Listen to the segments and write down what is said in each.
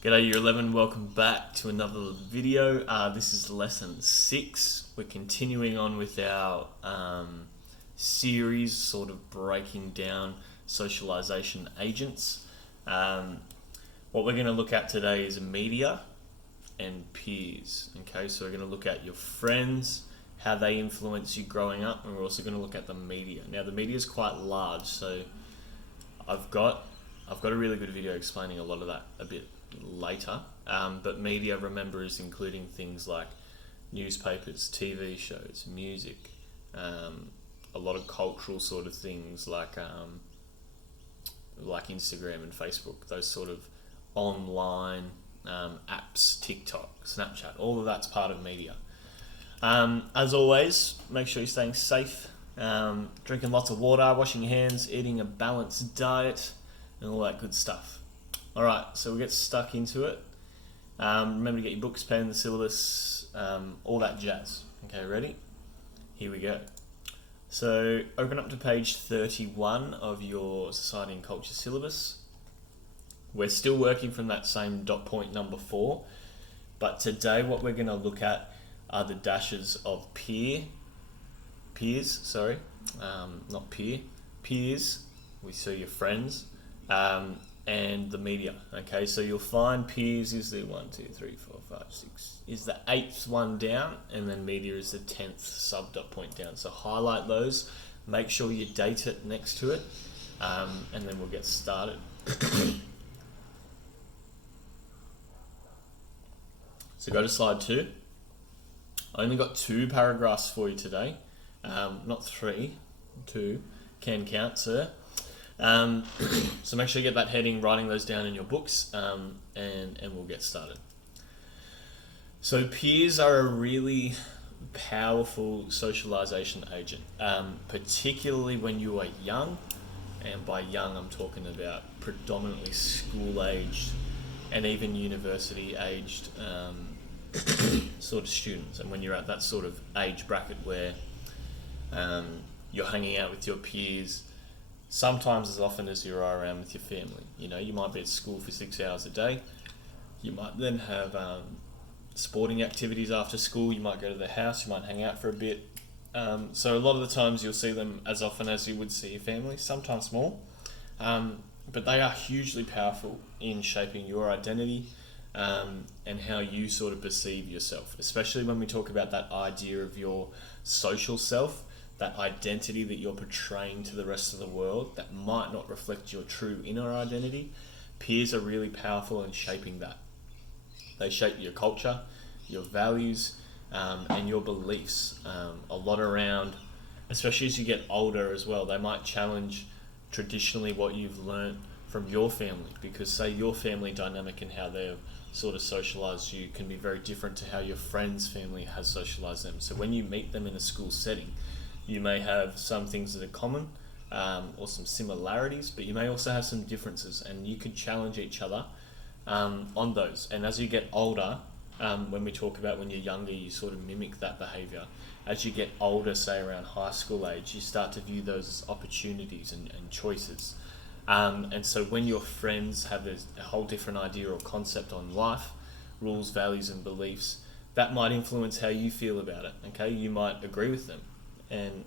G'day Year 11, welcome back to another video. This is lesson 6. We're continuing on with our series, sort of breaking down socialization agents. What we're going to look at today is media and peers. Okay, so we're going to look at your friends, how they influence you growing up, and we're also going to look at the media. Now the media is quite large, so I've got a really good video explaining a lot of that a bit later, but media, remember, is including things like newspapers, TV shows, music, a lot of cultural sort of things like Instagram and Facebook, those sort of online apps, TikTok, Snapchat, all of that's part of media. As always, make sure you're staying safe, drinking lots of water, washing your hands, eating a balanced diet, and all that good stuff. Alright, so we'll get stuck into it. Remember to get your books, pen, the syllabus, all that jazz. Okay, ready? Here we go. So open up to page 31 of your Society and Culture syllabus. We're still working from that same dot point number 4, but today what we're going to look at are the dashes of peers, we see your friends, and the media. Okay, so you'll find peers is the 1, 2, 3, 4, 5, 6, is the 8th one down, and then media is the 10th sub dot point down. So highlight those, make sure you date it next to it, and then we'll get started. So go to slide 2. I only got 2 paragraphs for you today, not 3, 2, can count, sir. So make sure you get that heading, writing those down in your books, and we'll get started. So peers are a really powerful socialization agent, particularly when you are young, and by young I'm talking about predominantly school-aged and even university-aged sort of students, and when you're at that sort of age bracket where you're hanging out with your peers sometimes as often as you are around with your family. You know, you might be at school for 6 hours a day. You might then have sporting activities after school. You might go to their house. You might hang out for a bit. So a lot of the times you'll see them as often as you would see your family, sometimes more. But they are hugely powerful in shaping your identity and how you sort of perceive yourself, especially when we talk about that idea of your social self, that identity that you're portraying to the rest of the world that might not reflect your true inner identity. Peers are really powerful in shaping that. They shape your culture, your values, and your beliefs. A lot around, especially as you get older as well, they might challenge traditionally what you've learned from your family, because say your family dynamic and how they've sort of socialized you can be very different to how your friend's family has socialized them. So when you meet them in a school setting, you may have some things that are common or some similarities, but you may also have some differences, and you could challenge each other on those. And as you get older, when we talk about when you're younger, you sort of mimic that behavior. As you get older, say around high school age, you start to view those as opportunities and choices. And so when your friends have a whole different idea or concept on life, rules, values, and beliefs, that might influence how you feel about it. Okay, you might agree with them, and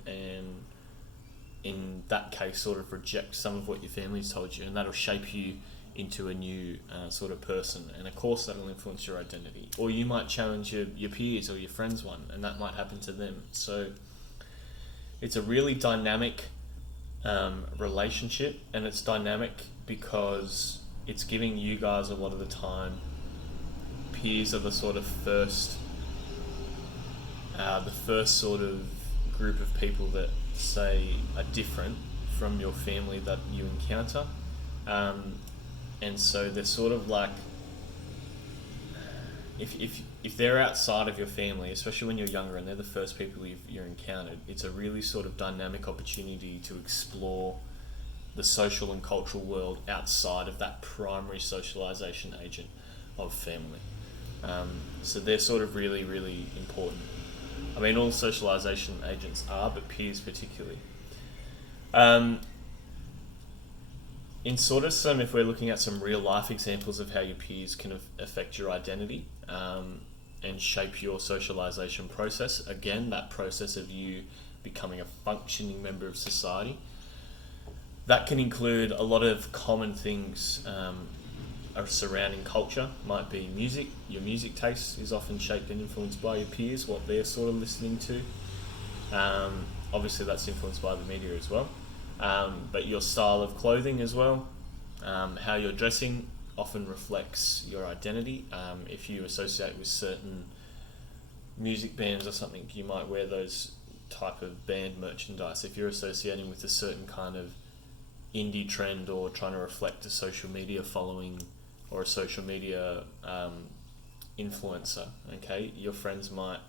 in that case sort of reject some of what your family's told you, and that'll shape you into a new sort of person, and of course that'll influence your identity. Or you might challenge your peers or your friends one, and that might happen to them. So it's a really dynamic relationship, and it's dynamic because it's giving you guys a lot of the time, peers are the sort of first sort of group of people that say are different from your family that you encounter, and so they're sort of like, if they're outside of your family, especially when you're younger and they're the first people you're encountered, it's a really sort of dynamic opportunity to explore the social and cultural world outside of that primary socialization agent of family. So they're sort of really, really important. I mean, all socialization agents are, but peers particularly. in sort of some, if we're looking at some real life examples of how your peers can affect your identity and shape your socialization process, again, that process of you becoming a functioning member of society, that can include a lot of common things surrounding culture. Might be music. Your music taste is often shaped and influenced by your peers, what they're sort of listening to. Obviously that's influenced by the media as well. But your style of clothing as well, how you're dressing often reflects your identity. If you associate with certain music bands or something, you might wear those type of band merchandise. If you're associating with a certain kind of indie trend or trying to reflect a social media following or a social media influencer, okay, your friends might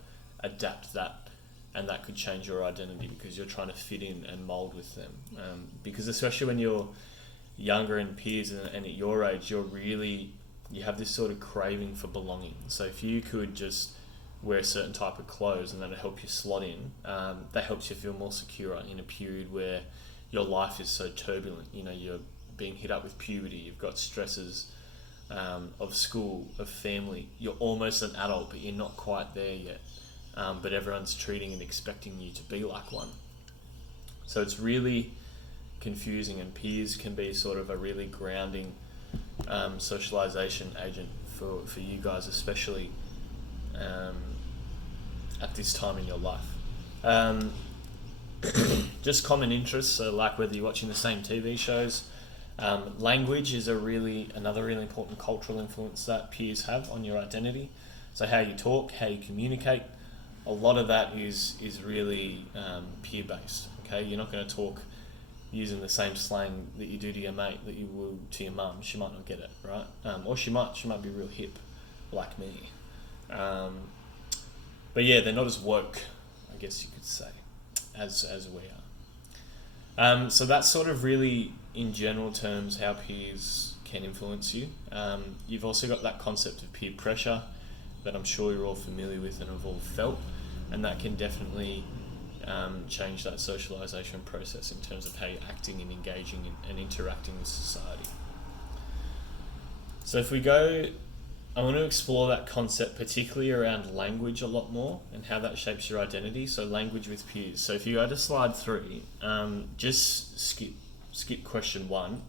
adapt that, and that could change your identity because you're trying to fit in and mold with them. Because especially when you're younger and peers and at your age, you have this sort of craving for belonging. So if you could just wear a certain type of clothes and that'll help you slot in, that helps you feel more secure in a period where your life is so turbulent. You know, you're being hit up with puberty, you've got stresses of school, of family. You're almost an adult, but you're not quite there yet. But everyone's treating and expecting you to be like one. So it's really confusing, and peers can be sort of a really grounding socialization agent for you guys, especially at this time in your life. Just common interests, so like whether you're watching the same TV shows. Language is another really important cultural influence that peers have on your identity. So how you talk, how you communicate, a lot of that is really peer based. Okay, you're not going to talk using the same slang that you do to your mate that you will to your mum. She might not get it, right? Or she might be real hip, like me. But yeah, they're not as woke, I guess you could say, as we are. So that's sort of really, in general terms, how peers can influence you. You've also got that concept of peer pressure that I'm sure you're all familiar with and have all felt, and that can definitely change that socialization process in terms of how you're acting and engaging and interacting with society. So if we go, I want to explore that concept particularly around language a lot more and how that shapes your identity. So language with peers. So if you go to slide 3, just skip question 1.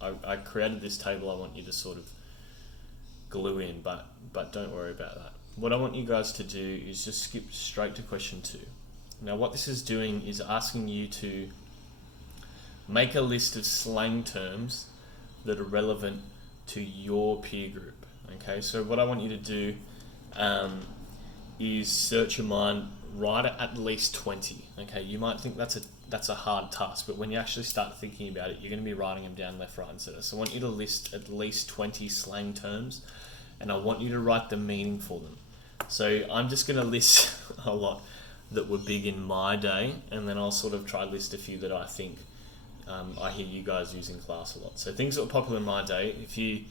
I created this table I want you to sort of glue in, but don't worry about that. What I want you guys to do is just skip straight to question 2. Now what this is doing is asking you to make a list of slang terms that are relevant to your peer group. Okay, so what I want you to do is search your mind, write at least 20. Okay, you might think that's a hard task, but when you actually start thinking about it, you're going to be writing them down left, right and center. So I want you to list at least 20 slang terms, and I want you to write the meaning for them. So I'm just going to list a lot that were big in my day, and then I'll sort of try to list a few that I think I hear you guys use in class a lot. So things that were popular in my day, if you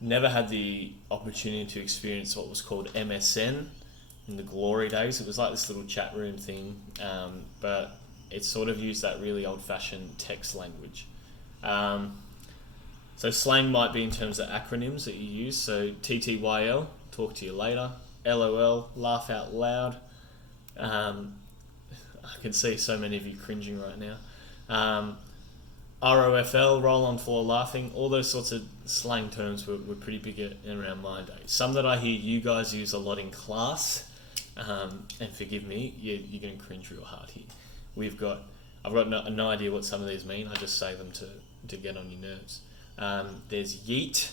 never had the opportunity to experience what was called MSN in the glory days, it was like this little chat room thing, but it sort of used that really old-fashioned text language. So slang might be in terms of acronyms that you use. So TTYL, talk to you later. LOL, laugh out loud. I can see so many of you cringing right now. ROFL, roll on floor laughing. All those sorts of slang terms were pretty big around my day. Some that I hear you guys use a lot in class, and forgive me, you're going to cringe real hard here. I've got no idea what some of these mean. I just say them to get on your nerves. There's yeet.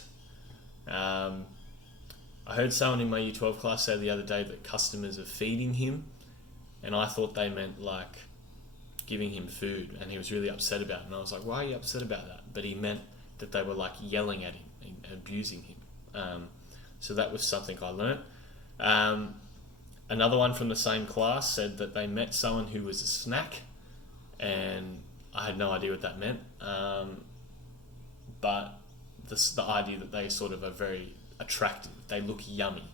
I heard someone in my Year 12 class say the other day that customers are feeding him, and I thought they meant like giving him food, and he was really upset about it. And I was like, why are you upset about that? But he meant that they were like yelling at him and abusing him. So that was something I learnt. Another one from the same class said that they met someone who was a snack, and I had no idea what that meant. But the idea that they sort of are very attractive, they look yummy.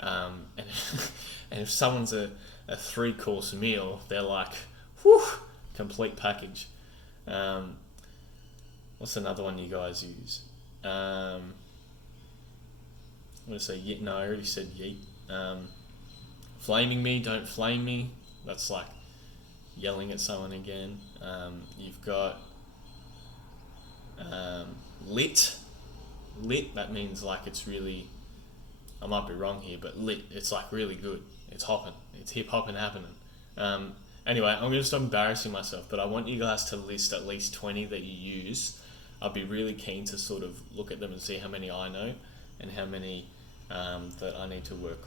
And if someone's a 3-course meal, they're like, whew, complete package. What's another one you guys use? I'm going to say yeet. No, I already said yeet. Flaming me, don't flame me. That's like yelling at someone again. You've got lit. Lit, that means like it's really, I might be wrong here, but lit, it's like really good. It's hopping. It's hip hop and happening. Anyway, I'm going to stop embarrassing myself, but I want you guys to list at least 20 that you use. I'll be really keen to sort of look at them and see how many I know and how many that I need to work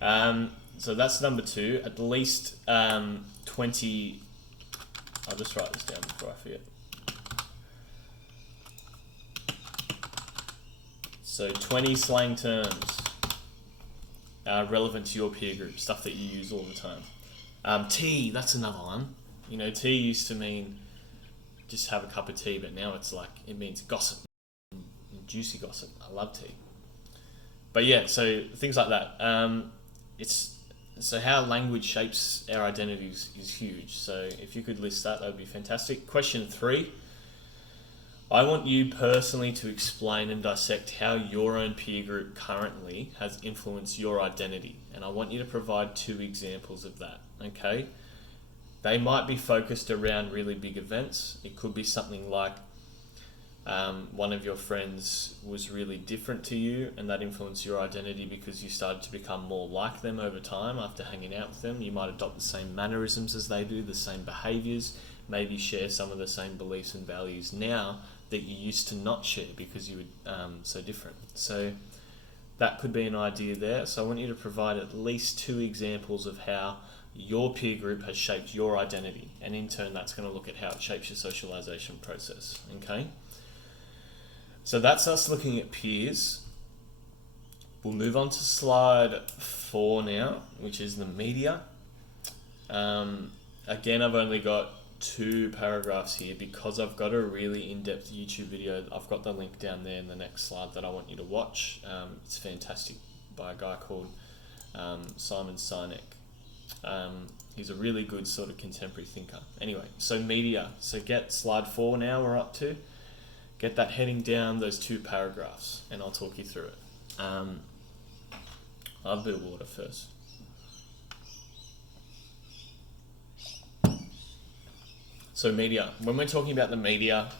on. So that's number 2. At least 20. I'll just write this down before I forget. So 20 slang terms relevant to your peer group, stuff that you use all the time. Tea, that's another one. You know, tea used to mean just have a cup of tea, but now it's like, it means gossip, juicy gossip. I love tea. But yeah, so things like that. So how language shapes our identities is huge. So if you could list that, that would be fantastic. Question 3. I want you personally to explain and dissect how your own peer group currently has influenced your identity. And I want you to provide 2 examples of that, okay? They might be focused around really big events. It could be something like one of your friends was really different to you and that influenced your identity because you started to become more like them over time after hanging out with them. You might adopt the same mannerisms as they do, the same behaviors, maybe share some of the same beliefs and values now that you used to not share because you were so different. So that could be an idea there. So I want you to provide at least 2 examples of how your peer group has shaped your identity, and in turn that's going to look at how it shapes your socialization process. Okay, so that's us looking at peers. We'll move on to slide 4 now, which is the media. Again, I've only got 2 paragraphs here because I've got a really in-depth YouTube video. I've got the link down there in the next slide that I want you to watch. It's fantastic, by a guy called Simon Sinek. He's a really good sort of contemporary thinker. Anyway, so media. So get slide 4 now we're up to. Get that heading down, those 2 paragraphs, and I'll talk you through it. I'll have a bit of water first. So media. When we're talking about the media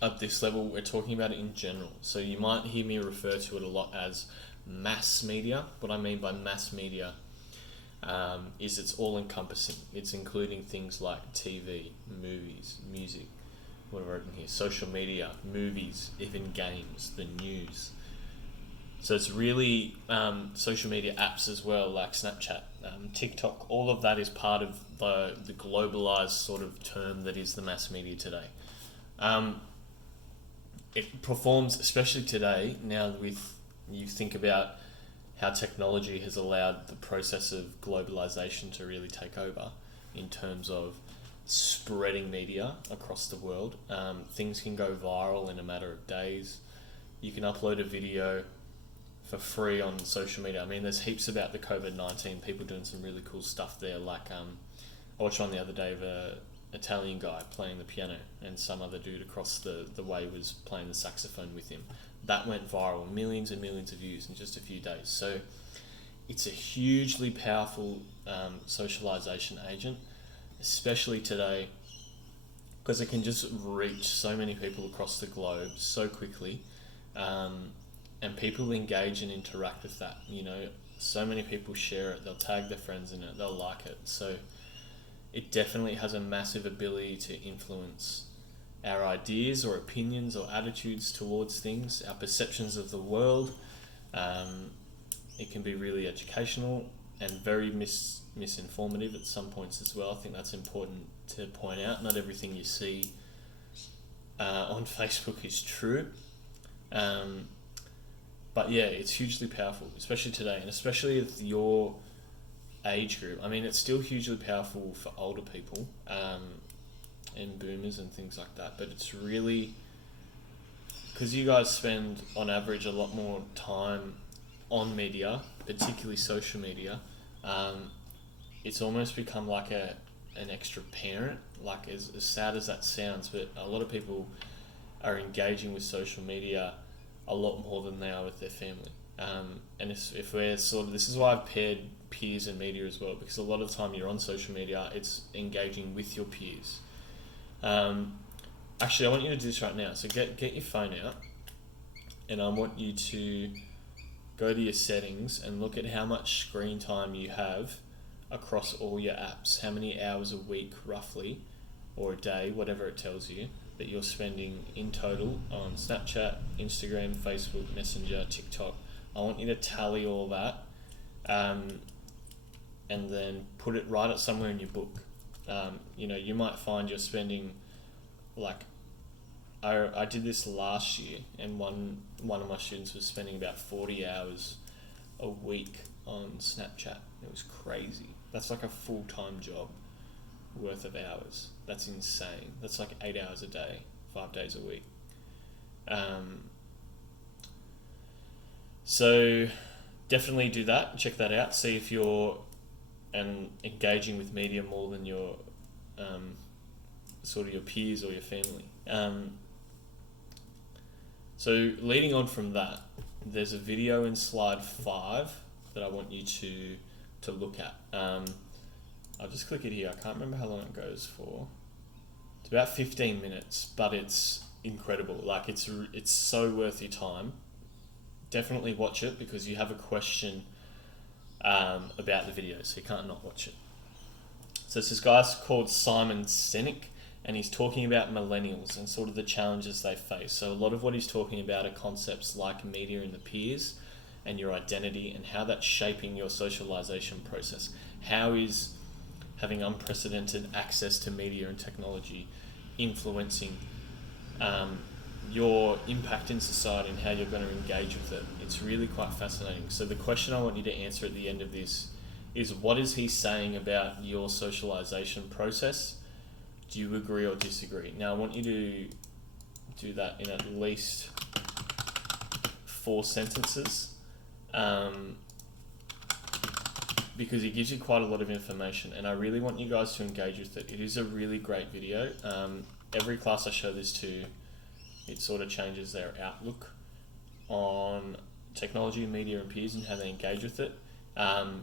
at this level, we're talking about it in general. So you might hear me refer to it a lot as mass media. What I mean by mass media is it's all-encompassing. It's including things like TV, movies, music, what have I written here? Social media, movies, even games, the news. So it's really social media apps as well, like Snapchat, TikTok. All of that is part of the globalized sort of term that is the mass media today. It performs, especially today, now with you think about how technology has allowed the process of globalization to really take over in terms of spreading media across the world. Things can go viral in a matter of days. You can upload a video for free on social media. I mean, there's heaps about the COVID-19, people doing some really cool stuff there. Like, I watched one the other day of a Italian guy playing the piano and some other dude across the way was playing the saxophone with him. That went viral, millions and millions of views in just a few days. So it's a hugely powerful socialization agent, especially today, because it can just reach so many people across the globe so quickly. And people engage and interact with that. You know, so many people share it, they'll tag their friends in it, they'll like it. So it definitely has a massive ability to influence our ideas or opinions or attitudes towards things, our perceptions of the world. It can be really educational and very misinformative at some points as well. I think that's important to point out. Not everything you see on Facebook is true. But yeah, it's hugely powerful, especially today, and especially with your age group. I mean, it's still hugely powerful for older people and boomers and things like that, but it's really, because you guys spend on average a lot more time on media, particularly social media, it's almost become like a an extra parent. Like, as sad as that sounds, but a lot of people are engaging with social media a lot more than they are with their family. And if we're sort of, this is why I've paired peers and media as well, because a lot of the time you're on social media, it's engaging with your peers. Actually, I want you to do this right now. So get your phone out, and I want you to go to your settings and look at how much screen time you have across all your apps. How many hours a week, roughly, or a day, whatever it tells you, that you're spending in total on Snapchat, Instagram, Facebook, Messenger, TikTok. I want you to tally all that, and then put it, write it somewhere in your book. You might find you're spending, like, I did this last year, and one of my students was spending about 40 hours a week on Snapchat. It was crazy. That's like a full-time job worth of hours. That's insane. That's like 8 hours a day, 5 days a week. So definitely do that. Check that out. See if you're engaging with media more than your sort of your peers or your family. So leading on from that, there's a video in slide 5 that I want you to look at. I'll just click it here. I can't remember how long it goes for. It's about 15 minutes, but it's incredible. Like, it's so worth your time. Definitely watch it, because you have a question about the video, so you can't not watch it. So it's this guy called Simon Sinek, and he's talking about millennials and sort of the challenges they face. So a lot of what he's talking about are concepts like media and the peers and your identity, and how that's shaping your socialization process. How is having unprecedented access to media and technology influencing your impact in society and how you're going to engage with it? It's really quite fascinating. So the question I want you to answer at the end of this is, what is he saying about your socialization process? Do you agree or disagree? Now, I want you to do that in at least 4 sentences, because it gives you quite a lot of information, and I really want you guys to engage with it. It is a really great video. Every class I show this to, it sort of changes their outlook on technology, media, and peers, and how they engage with it.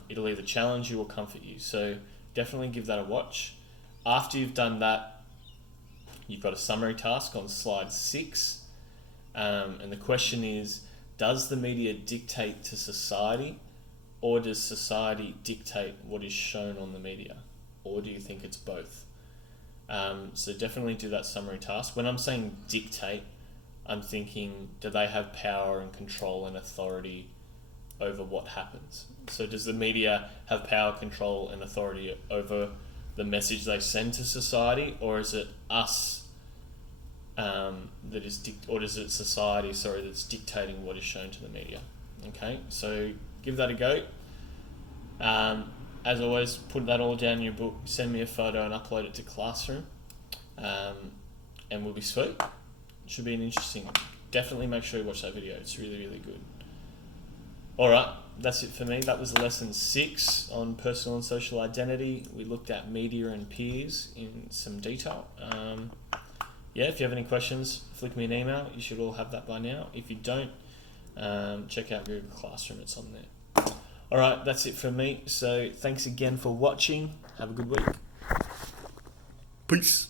It'll either challenge you or comfort you. So definitely give that a watch. After you've done that, you've got a summary task on slide 6. And the question is, does the media dictate to society, or does society dictate what is shown on the media? Or do you think it's both? So definitely do that summary task. When I'm saying dictate, I'm thinking, do they have power and control and authority over what happens? So does the media have power, control, and authority over the message they send to society, or is it us or is it society, that's dictating what is shown to the media? Okay, so give that a go. As always, put that all down in your book, send me a photo and upload it to Classroom, and we'll be sweet. Should be an interesting one. Definitely make sure you watch that video. It's really, really good. Alright, that's it for me. That was lesson 6 on personal and social identity. We looked at media and peers in some detail. If you have any questions, flick me an email. You should all have that by now. If you don't, check out Google Classroom. It's on there. Alright, that's it from me. So thanks again for watching. Have a good week. Peace.